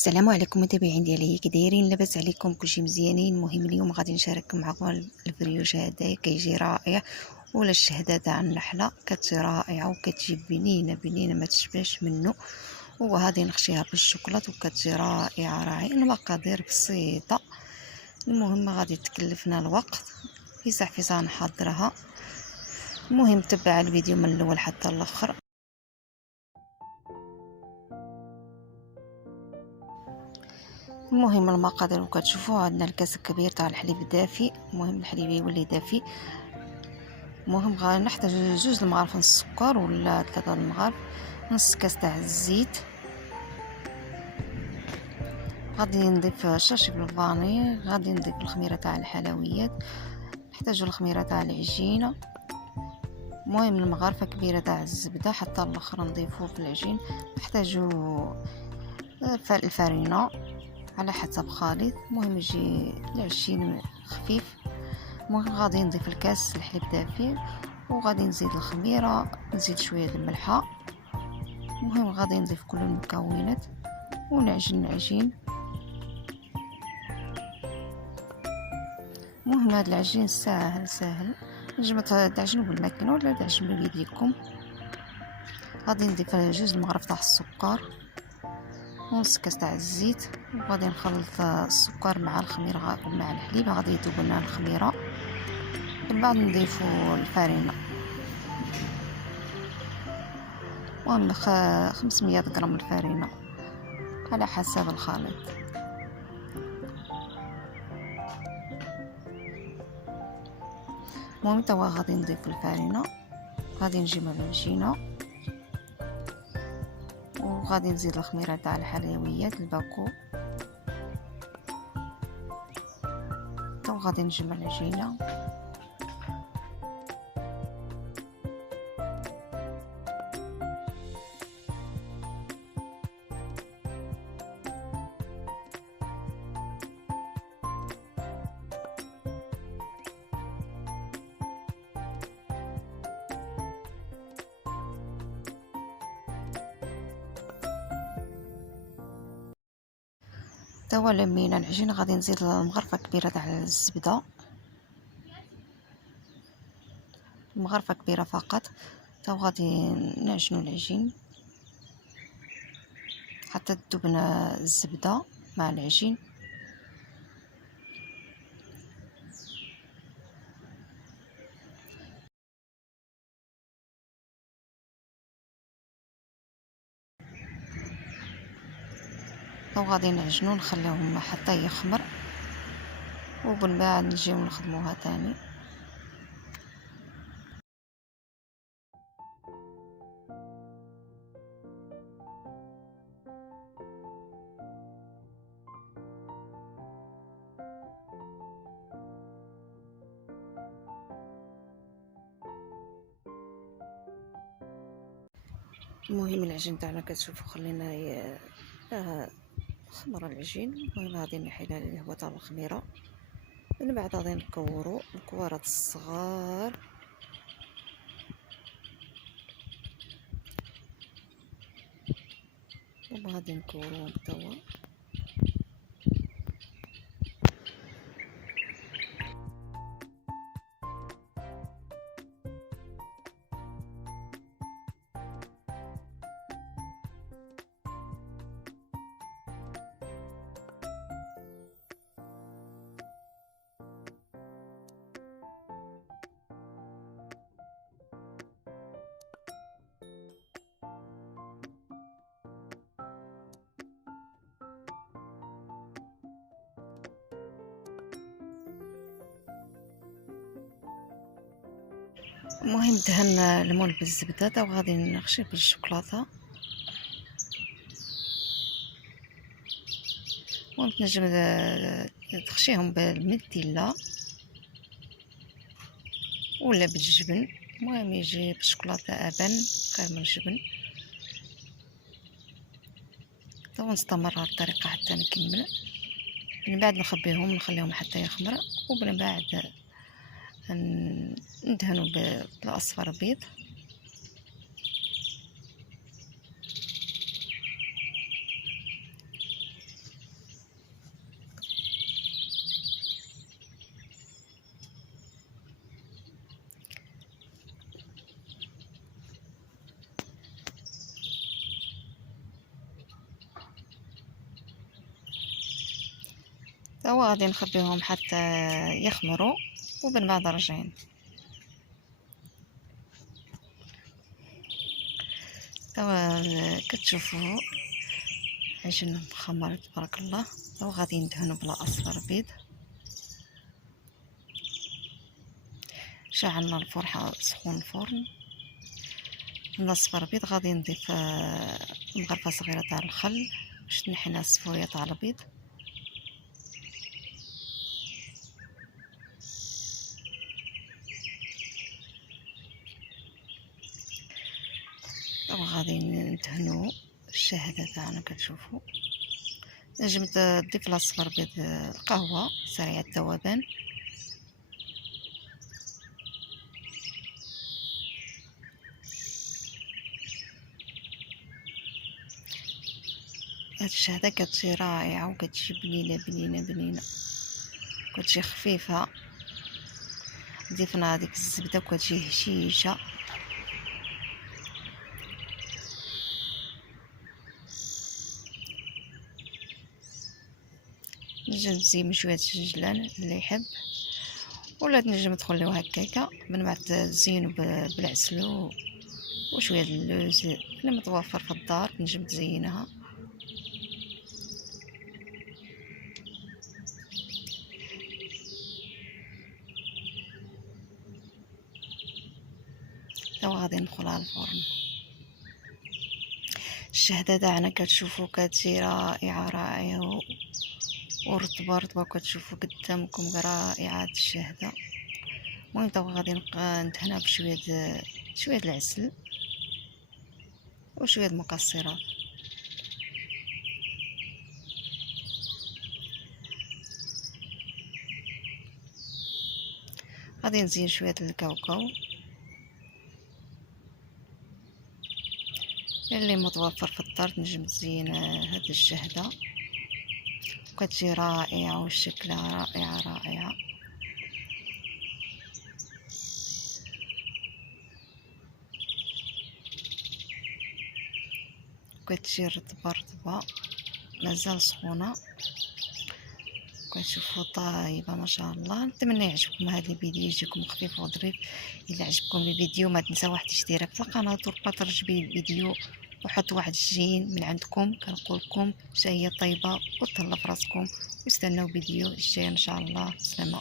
السلام عليكم متابعين ديالي، كي دايرين؟ لاباس عليكم؟ كلشي مزيانين. المهم اليوم غادي نشارك معكم الفريوج هذا، كيجي رائع. ولا الشهده تاع النحله كتجي رائعه وكتجي بنينه بنينه ما تشبعش منه. وغادي نخشيها بالشوكولاط وكتجي رائعه. المقادير بسيطه، المهم غادي تكلفنا الوقت. في ساعه نحضرها. المهم تبع الفيديو من الاول حتى الاخر. المهم المقادير وكتشوفوا عندنا الكاس الكبير تاع الحليب الدافي. المهم الحليب يولي دافي. المهم غنحتاج 2 المغارف نص السكر ولا 3 المغارف، نص كاس تاع الزيت. غادي نضيف شرشف الفاني، غادي نضيف الخميره تاع الحلويات، نحتاجو الخميره تاع العجينه. المهم المغارفه كبيره تاع الزبده حتى الاخر نضيفوه في العجين. نحتاجو الفرينه على حسب خليط. المهم يجي العجين خفيف. المهم غادي نضيف الكاس الحليب دافي وغادي نزيد الخميره، نزيد شويه الملحه. المهم غادي نضيف كل المكونات ونعجن العجين. المهم هذا العجين ساهل نجم تعجنوا بالماكينه ولا تعجنوا بيديكم. غادي نضيف 2 المغرف تاع السكر ونص كاس تاع الزيت، وغادي نخلط السكر مع الخميره ومع الحليب. غادي يذوب لنا الخميره، من بعد نضيفوا الفرينه. المهم 500 غرام الفرينه على حسب الخليط. المهم توا غادي نضيف الفرينه، غادي نجمع العجينه وغادي نزيد الخميره تاع الحلويات الباكو. توا غادي نجمع العجينه. توا لمينا العجين، غادي نزيد مغرفه كبيره تاع الزبده، مغرفه كبيره فقط. توا غادي نعجنوا العجين حتى تذوبنا الزبده مع العجين. توا غادي نعجنوا نخليهم حتى يخمر، ومن بعد نجيو نخدموها تاني. المهم العجين تاعنا كتشوفوا خلينا خمر العجين. المهم غادي نحيدها الهواء تاع الخميره. من بعد غادي نكورو الكوارات الصغار. وغادي نكوروهم توا. المهم دهن المول بالزبده وغادي نخشيه بالشوكولاته. وتنجم تخشيهم بالمديله ولا بالجبن. المهم يجي بالشوكولاته ابن خير من الجبن. توا نستمر على الطريقه حتى نكمل. من بعد نخبيهم نخليهم حتى يخمر، ومن بعد ندهنوا بالاصفر بيض. توا غادي نخبيهم حتى يخمروا ومن بعد راجعين. توا كتشوفوا عجن مخمر تبارك الله. توا غادي ندهنوا بلا اصفر بيض. شعلنا الفرن، سخون الفرن، نصفر بيض. غادي نضيف مغرفه صغيره تاع الخل باش تنحي لنا الصفوريه تاع البيض. دابا غادي ندهنو الشهده تاعنا. كتشوفوا نجم تضيف لاصفر بيض القهوه سريع الذوبان. هاد الشهده كتجي رائعه وكتجي بنينه بنينه بنينه، كتجي خفيفه. ضيفنا هذيك الزبده وكتجي هشيشه. نجم تزيد شويه الجلان اللي يحب، ولا تنجم تخليوها هكاكا من بعد تزينوا بالعسل وشويه اللوز اللي متوفر في الدار تنجم تزينها. توا غادي ندخلها الفرن. الشهده تاعنا كتشوفوا كتجي رائعه رائعه ورطبه رطبه. كتشوفوا قدامكم رائعه هاد الشهده. المهم توا غادي ندهنها شويه العسل وشويه المكسرات. غادي نزين شويه الكاوكاو اللي متوفر في الدار تنجم تزين هاد الشهده. كتجي رائعه وشكلها رائعه رائعه. كتجي رطبه رطبه مازال سخونه. كتشوفوا طايبه ما شاء الله. نتمنى يعجبكم هذا الفيديو، يجيكم خفيف وظريف. الا عجبكم الفيديو ما تنسى واحد الاشتراك في القناه وبارطاج بيه الفيديو وحط واحد الجين من عندكم. كنقولكم شهيه طيبه وتهلا في راسكم، واستناو فيديو الجاي ان شاء الله. سلامه.